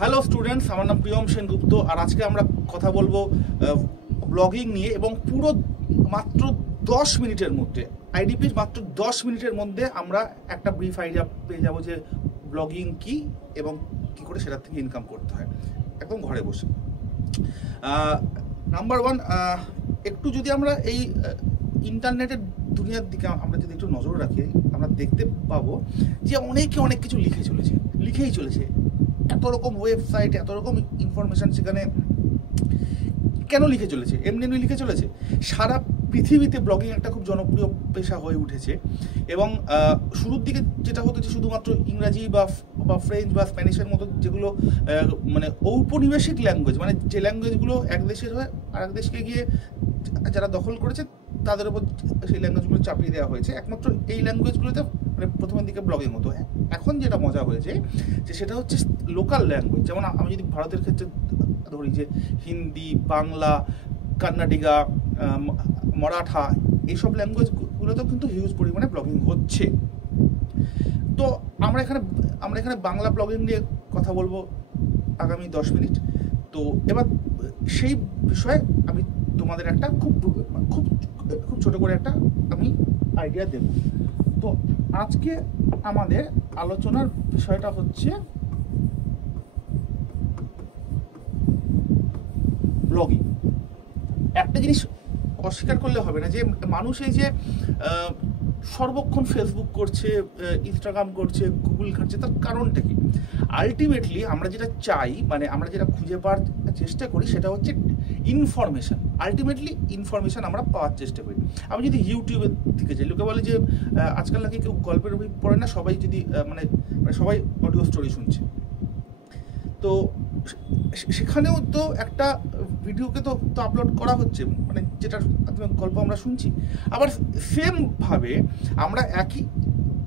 Hello students, আমার নাম প্রিয়ম সেনগুপ্ত। আর আজকে আমরা কথা বলবো ব্লগিং নিয়ে, এবং পুরো মাত্র 10 মিনিটের মধ্যে, আইডিপির মাত্র 10 মিনিটের মধ্যে আমরা একটা ব্রিফ আইডিয়া পেয়ে যাবো যে ব্লগিং কি এবং কি করে সেটার থেকে ইনকাম করতে হয় একদম ঘরে বসে। নাম্বার ওয়ান, একটু যদি আমরা এই ইন্টারনেটের দুনিয়ার দিকে আমরা যদি একটু নজর রাখি, আমরা দেখতে পাবো যে অনেকে অনেক কিছু লিখেই চলেছে। এত রকম ওয়েবসাইট, এত রকম ইনফরমেশান সেখানে কেন লিখে চলেছে? এমনি লিখে চলেছে। সারা পৃথিবীতে ব্লগিং একটা খুব জনপ্রিয় পেশা হয়ে উঠেছে, এবং শুরুর দিকে যেটা হতো যে শুধুমাত্র ইংরাজি বা ফ্রেঞ্চ বা স্প্যানিশের মতো যেগুলো মানে ঔপনিবেশিক ল্যাঙ্গুয়েজ, মানে যে ল্যাঙ্গুয়েজগুলো এক দেশের হয়ে আর এক দেশকে গিয়ে যারা দখল করেছে তাদের উপর সেই ল্যাঙ্গুয়েজগুলো চাপিয়ে দেওয়া হয়েছে। একমাত্র এই ল্যাঙ্গুয়েজগুলোতে মানে প্রথমের দিকে ব্লগিং হতো। এখন যেটা মজা হয়েছে যে সেটা হচ্ছে লোকাল ল্যাঙ্গুয়েজ। যেমন আমি যদি ভারতের ক্ষেত্রে ধরি, যে হিন্দি, বাংলা, কান্নাডিগা, মারাঠা, এইসব ল্যাঙ্গুয়েজগুলোতেও কিন্তু হিউজ পরিমাণে ব্লগিং হচ্ছে। তো আমরা এখানে বাংলা ব্লগিং নিয়ে কথা বলবো আগামী 10 মিনিট। তো এবার সেই বিষয়ে আমি তোমাদের একটা খুব খুব খুব ছোট করে একটা আমি আইডিয়া দেব। তো আজকে আমাদের আলোচনার বিষয়টা হচ্ছে ব্লগিং। একটা জিনিস অস্বীকার করলে হবে না যে মানুষ এই যে সর্বক্ষণ ফেসবুক করছে, ইনস্টাগ্রাম করছে, গুগল ঘাঁটছে, তার কারণটা কি? আলটিমেটলি আমরা যেটা চাই, মানে আমরা যেটা খুঁজে পাওয়ার চেষ্টা করি, সেটা হচ্ছে ইনফরমেশান। আলটিমেটলি ইনফরমেশান আমরা পাওয়ার চেষ্টা করি। আমি যদি ইউটিউবের দিকে যাই, লোকে বলে যে আজকাল নাকি কেউ গল্পের বই পড়ে না, সবাই যদি মানে সবাই অডিও স্টোরি শুনছে। তো সেখানেও তো একটা ভিডিওকে তো আপলোড করা হচ্ছে, মানে যেটার গল্প আমরা শুনছি। আবার সেমভাবে আমরা একই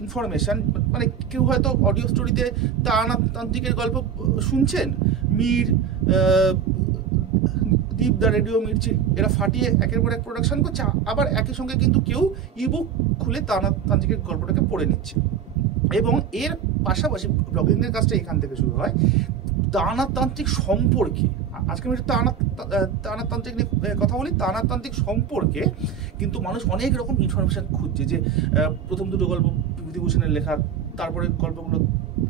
ইনফরমেশান, মানে কেউ হয়তো অডিও স্টোরিতে তান্ত্রিকের গল্প শুনছেন, মীর, দীপ দা রেডিও মির্চি, এরা ফাটিয়ে একের পর এক প্রোডাকশন করছে। আবার একই সঙ্গে কিন্তু কেউ ইবুক খুলে তান্ত্রিকের গল্পটাকে পড়ে নিচ্ছে। এবং এর পাশাপাশি ব্লগিংয়ের কাজটা এখান থেকে শুরু হয় তান্ত্রিক সম্পর্কে। আজকে আমি তান্ত্রিক নিয়ে কথা বলি। তান্ত্রিক সম্পর্কে কিন্তু মানুষ অনেক রকম ইনফরমেশান খুঁজছে, যে প্রথম দুটো গল্প বিভূতিভূষণের লেখা, তারপরে গল্পগুলো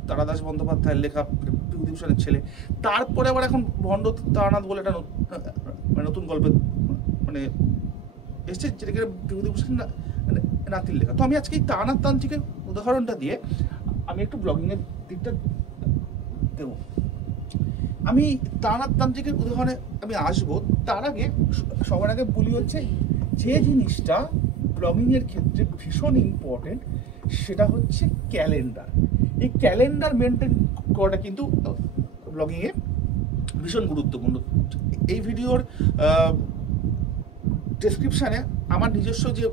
তারাদাস বন্দ্যোপাধ্যায়ের লেখা, বিভূতিভূষণের ছেলে, তারপরে আবার এখন ভণ্ড তারানাথ বলে একটা নতুন গল্পে মানে এসছে, যেটাকে বিভূতিভূষণ নাতির লেখা। তো আমি আজকে এই তান্ত্রিকের উদাহরণটা দিয়ে আমি একটু ব্লগিংয়ের দিকটা দেব। আমি তান্ত্রিকের উদাহরণে আমি আসবো। তার আগে সবার আগে বলি হচ্ছে যে জিনিসটা ব্লগিংয়ের ক্ষেত্রে ভীষণ ইম্পর্টেন্ট, সেটা হচ্ছে ক্যালেন্ডার। এই ক্যালেন্ডার মেনটেন করাটা কিন্তু ব্লগিংয়ে ভীষণ গুরুত্বপূর্ণ। এই ভিডিওর ডেসক্রিপশানে আমার নিজস্ব যে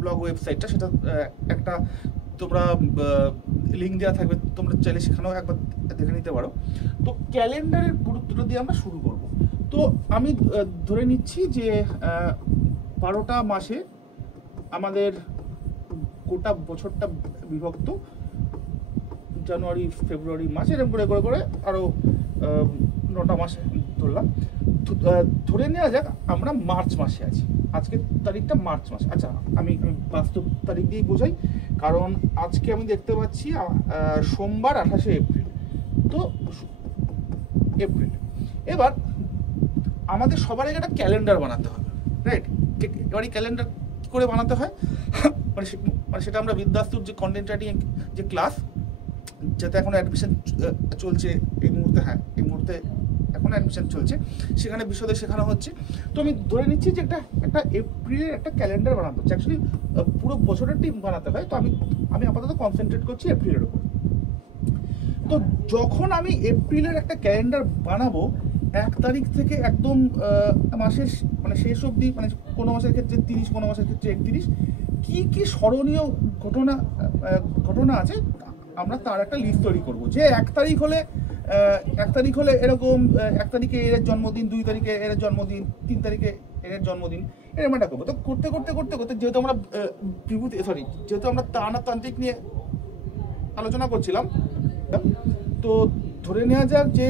ব্লগ ওয়েবসাইটটা, সেটা একটা তোমরা লিঙ্ক দেওয়া থাকবে, তোমরা চাইলে সেখানেও একবার দেখে নিতে পারো। তো ক্যালেন্ডারের গুরুত্বটা দিয়ে আমরা শুরু করব। তো আমি ধরে নিচ্ছি যে 12টা মাসে আমাদের গোটা বছরটা বিভক্ত, জানুয়ারি, ফেব্রুয়ারি, মার্চ, এরকম করে করে করে আরও 9টা মাস ধরলাম। ধরে নেওয়া যাক আমরা মার্চ মাসে আছি। আজকের তারিখটা মার্চ মাস। আচ্ছা, আমি বাস্তব তারিখ দিয়েই বোঝাই, কারণ আজকে আমি দেখতে পাচ্ছি সোমবার 28শে এপ্রিল। তো এপ্রিল, এবার আমাদের সবার আগে একটা ক্যালেন্ডার বানাতে হবে, রাইট? এবার এই ক্যালেন্ডার কী করে বানাতে হয়, মানে সেটা আমরা বিদ্যাস্তুর যে কন্টেন্ট রাইটিং যে ক্লাস, যাতে এখন অ্যাডমিশন চলছে এই মুহূর্তে, হ্যাঁ এই মুহূর্তে এখন অ্যাডমিশন চলছে, সেখানে বিশদে শেখানো হচ্ছে। তো আমি ধরে নিচ্ছি যে একটা এপ্রিলের একটা ক্যালেন্ডার বানাতে হচ্ছে। অ্যাকচুয়ালি পুরো বছরের টিম বানাতে হয়, তো আমি আপাতত কনসেন্ট্রেট করছি এপ্রিলের উপর। তো যখন আমি এপ্রিলের একটা ক্যালেন্ডার বানাবো, 1 তারিখ থেকে একদম মাসের মানে শেষ অবধি, মানে কোনো মাসের ক্ষেত্রে 30, কোনো মাসের ক্ষেত্রে 31, কি স্মরণীয় ঘটনা আছে, আমরা তার একটা লিস্ট তৈরি করবো। যে 1 তারিখ হলে এরকম, 1 তারিখে এর জন্মদিন, 2 তারিখে এর জন্মদিন, 3 তারিখে এর জন্মদিন, এরকম একটা করবো। তো করতে যেহেতু আমরা তান্ত্রিক নিয়ে আলোচনা করছিলাম, তো ধরে নেওয়া যাক যে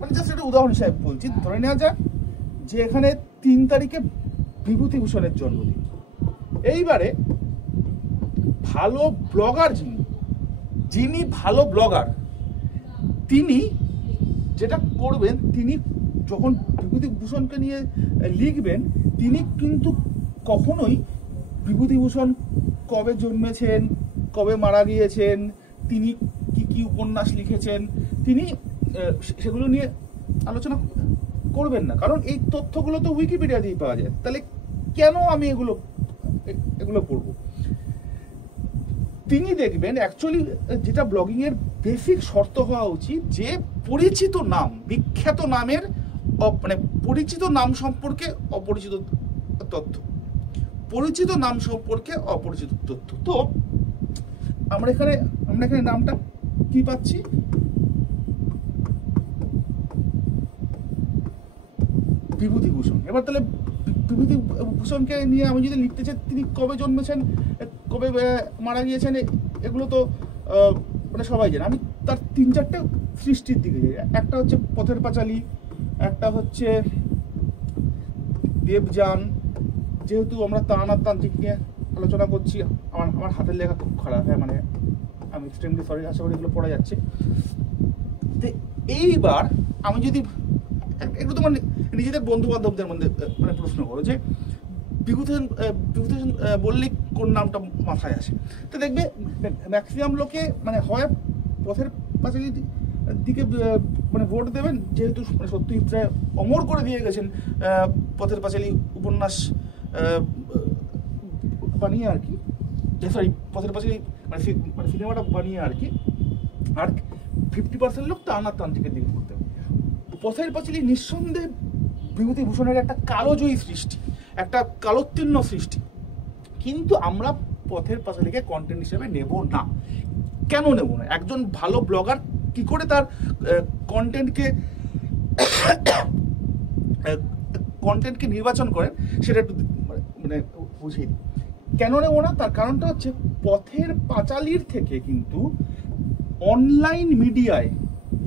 মানে জাস্ট একটা উদাহরণ হিসাবে বলছি, ধরে নেওয়া যাক যে এখানে 3 তারিখে বিভূতিভূষণের জন্মদিন। এইবারে ভালো ব্লগার যিনি ভালো ব্লগার, তিনি যেটা করবেন, তিনি যখন বিভূতিভূষণকে নিয়ে লিখবেন, তিনি কিন্তু কখনোই বিভূতিভূষণ কবে জন্মেছেন, কবে মারা গিয়েছেন, তিনি কি কি উপন্যাস লিখেছেন, তিনি সেগুলো নিয়ে আলোচনা করবেন না। কারণ এই তথ্যগুলো তো উইকিপিডিয়া দিয়ে পাওয়া যায়, তাহলে কেন আমি এগুলো পড়বো? তিনি দেখবেন অ্যাকচুয়ালি যেটা ব্লগিং এর বেসিক শর্ত হওয়া উচিত, যে পরিচিত নাম, বিখ্যাত নামের মানে পরিচিত নাম সম্পর্কে অপরিচিত তথ্য, পরিচিত নাম সম্পর্কে অপরিচিত তথ্য। তো আমরা এখানে নামটা কি পাচ্ছি? বিভূতিভূষণ। এবার তাহলে বিভূতিভূষণকে নিয়ে আমি যদি লিখতে চাই, তিনি কবে জন্মেছেন, কবে মারা গিয়েছেন, এগুলো তো মানে সবাই জানে। আমি তার 3-4টে সৃষ্টির দিকে যাই। একটা হচ্ছে পথের পাঁচালী, একটা হচ্ছে দেবযান। যেহেতু আমরা তারানাথ তান্ত্রিক নিয়ে আলোচনা করছি, আমার হাতের লেখা খুব খারাপ, হ্যাঁ, মানে আমি এক্সট্রিমলি সরি, আশা করি এগুলো পড়া যাচ্ছে। তো এইবার আমি যদি একটু তোমার নিজেদের বন্ধু বান্ধবদের মধ্যে মানে প্রশ্ন করো যে বিভূতিভূষণ বললে কোন নামটা মাথায় আসে, তো দেখবে ম্যাক্সিমাম লোকে মানে হয় পথের পাঁচালীর দিকে মানে ভোট দেবেন, যেহেতু মানে সত্যজিৎ রায় অমর করে দিয়ে গেছেন পথের পাঁচালী উপন্যাস বানিয়ে আর কি, সরি পথের পাঁচালী মানে সিনেমাটা বানিয়ে আর কি। আর 50% লোক তারানাথ তান্ত্রিকের দিকে ভোট দেবে। পথের পাঁচালী নিঃসন্দেহে বিভূতিভূষণের একটা কালোজয়ী সৃষ্টি, একটা কালোত্তীর্ণ সৃষ্টি, কিন্তু আমরা পথের পাঁচালীকে কন্টেন্ট হিসেবে নেব না। কেন নেব না? একজন ভালো ব্লগার কি করে তার কন্টেন্টকে নির্বাচন করেন সেটা একটু মানে বুঝিয়ে দিই। কেন নেব না? তার কারণটা হচ্ছে পথের পাঁচালীর থেকে কিন্তু অনলাইন মিডিয়ায়,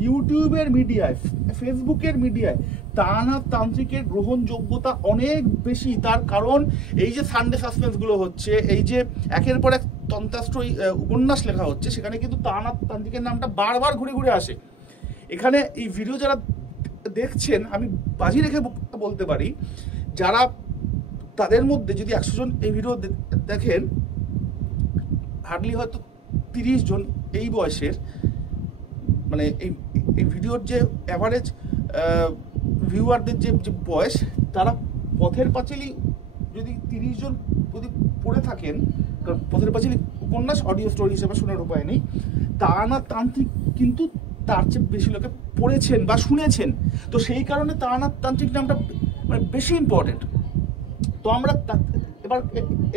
ইউটিউবের মিডিয়ায়, ফেসবুকের মিডিয়ায় তারানাথ তান্ত্রিকের গ্রহণযোগ্যতা অনেক বেশি। তার কারণ এই যে সানডে সাসপেন্সগুলো হচ্ছে, এই যে একের পর এক তন্ত্রাস্ত্র উপন্যাস লেখা হচ্ছে, সেখানে কিন্তু তারানাথ তান্ত্রিকের নামটা বারবার ঘুরে ঘুরে আসে। এখানে এই ভিডিও যারা দেখছেন, আমি বাজি রেখে বলতে পারি, যারা তাদের মধ্যে যদি 100 জন এই ভিডিও দেখেন, হার্ডলি হয়তো 30 জন এই বয়সের, মানে এই ভিডিওর যে অ্যাভারেজ ভিউয়ারদের যে বয়স, তারা পথের পাঁচালী যদি 30 জন যদি পড়ে থাকেন, কারণ পথের পাঁচালী উপন্যাস অডিও স্টোরি হিসেবে শোনার উপায় নেই, তারানাথ তান্ত্রিক কিন্তু তার চেয়ে বেশি লোকে পড়েছেন বা শুনেছেন। তো সেই কারণে তারানাথ তান্ত্রিক নামটা মানে বেশি ইম্পর্টেন্ট। তো আমরা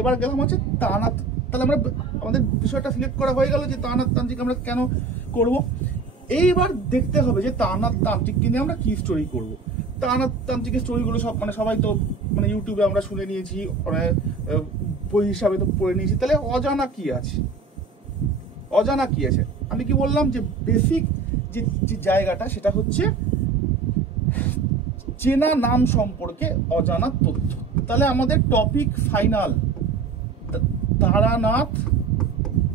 এবার গেলাম হচ্ছে তারানাথ। তাহলে আমরা আমাদের বিষয়টা সিলেক্ট করা হয়ে গেল যে তারানাথ তান্ত্রিক আমরা কেন করব। এইবার দেখতে হবে যে তারানাথ তান্ত্রিককে নিয়ে আমরা কি স্টোরি করব। তারানাথ তান্ত্রিকের স্টোরিগুলো সব মানে সবাই তো মানে ইউটিউবে আমরা শুনে নিয়েছি, বই হিসাবে তো পড়ে নিয়েছি। তাহলে অজানা কি আছে? অজানা কি আছে? আমি কি বললাম যে বেসিক যে জায়গাটা, সেটা হচ্ছে চেনা নাম সম্পর্কে অজানা তথ্য। তাহলে আমাদের টপিক ফাইনাল, তারানাথ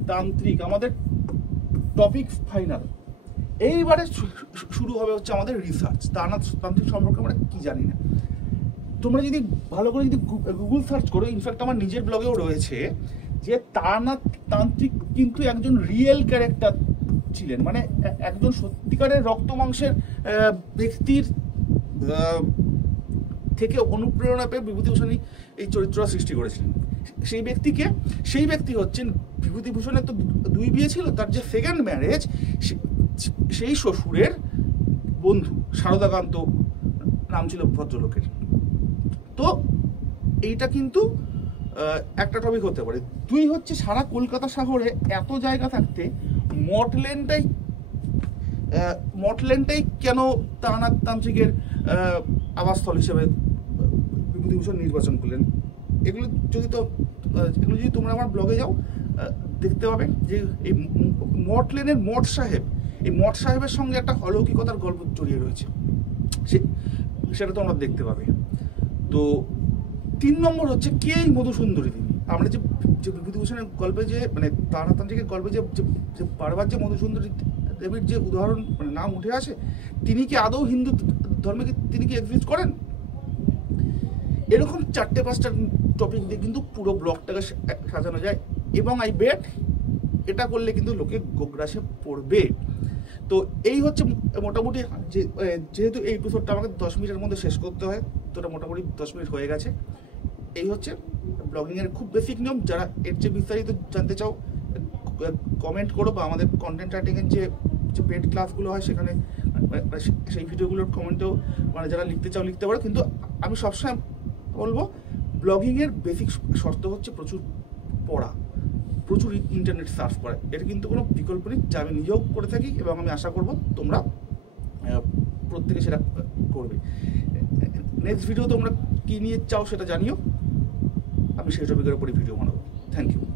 তান্ত্রিক আমাদের টপিক ফাইনাল। এইবারে শুরু হবে হচ্ছে আমাদের রিসার্চ। তারানাথ তান্ত্রিক সম্পর্কে আমরা কি জানি না। তোমরা যদি ভালো করে যদি গুগল সার্চ করো, ইনফ্যাক্ট আমার নিজের ব্লগেও রয়েছে, যে তারানাথ তান্ত্রিক কিন্তু একজন রিয়েল ক্যারেক্টার ছিলেন, মানে একজন সত্যিকারের রক্ত মাংসের ব্যক্তির থেকে অনুপ্রেরণা পেয়ে বিভূতিভূষণই এই চরিত্র সৃষ্টি করেছিলেন। সেই ব্যক্তি হচ্ছেন বিভূতিভূষণের তো 2 বিয়ে ছিল, তার যে সেকেন্ড ম্যারেজ, সেই শ্বশুরের বন্ধু শারদাকান্ত নাম ছিল ভদ্রলোকের। তো এইটা কিন্তু একটা টপিক হতে পারে। 2 হচ্ছে সারা কলকাতা শহরে এত জায়গা থাকতে মঠলেনটাই কেন তারানাথ তান্ত্রিকের আবাসস্থল হিসেবে বিভূতিভূষণ নির্বাচন করলেন। এগুলো যদি তোমরা আমার ব্লগে যাও দেখতে পাবে যে এই মঠলেনের মঠ সাহেব এই মঠ সাহেবের সঙ্গে একটা অলৌকিকতার গল্প জড়িয়ে রয়েছে, সেটা তো আমরা দেখতে পাবে। তো 3 নম্বর হচ্ছে কে এই মধুসুন্দরী দেবী। আমরা যে বিভূতিভূষণের গল্পে যে মানে তারাতান্ত্রিকের গল্পে যে বারবার যে মধুসুন্দরী দেবীর যে উদাহরণ মানে নাম উঠে আসে, তিনি কি আদৌ হিন্দু ধর্মে তিনি কি এক্সিস্ট করেন? এরকম 4-5টা টপিক দিয়ে কিন্তু পুরো ব্লগটাকে সাজানো যায়, এবং আই বেট এটা করলে কিন্তু লোকে গোগ্রাসে পড়বে। তো এই হচ্ছে মোটামুটি, যেহেতু এই এপিসোডটা আমাকে 10 মিনিটের মধ্যে শেষ করতে হয়, তো এটা মোটামুটি 10 মিনিট হয়ে গেছে। এই হচ্ছে ব্লগিংয়ের খুব বেসিক নিয়ম। যারা এর যে বিস্তারিত জানতে চাও কমেন্ট করো, বা আমাদের কন্টেন্ট রাইটিংয়ের যে পেড ক্লাসগুলো হয় সেখানে সেই ভিডিওগুলোর কমেন্টেও মানে যারা লিখতে চাও লিখতে পারো। কিন্তু আমি সবসময় বলবো ব্লগিংয়ের বেসিক শর্ত হচ্ছে প্রচুর পড়া, প্রচুর ইন্টারনেট সার্চ করা। এর কিন্তু কোনো বিকল্প নেই, যা আমি নিজেও করে থাকি, এবং আমি আশা করব তোমরা প্রত্যেকে সেটা করবে। নেক্সট ভিডিও তোমরা কী নিয়ে চাও সেটা জানিও, আমি সেই টপিকের উপরই ভিডিও বানাবো। Thank you.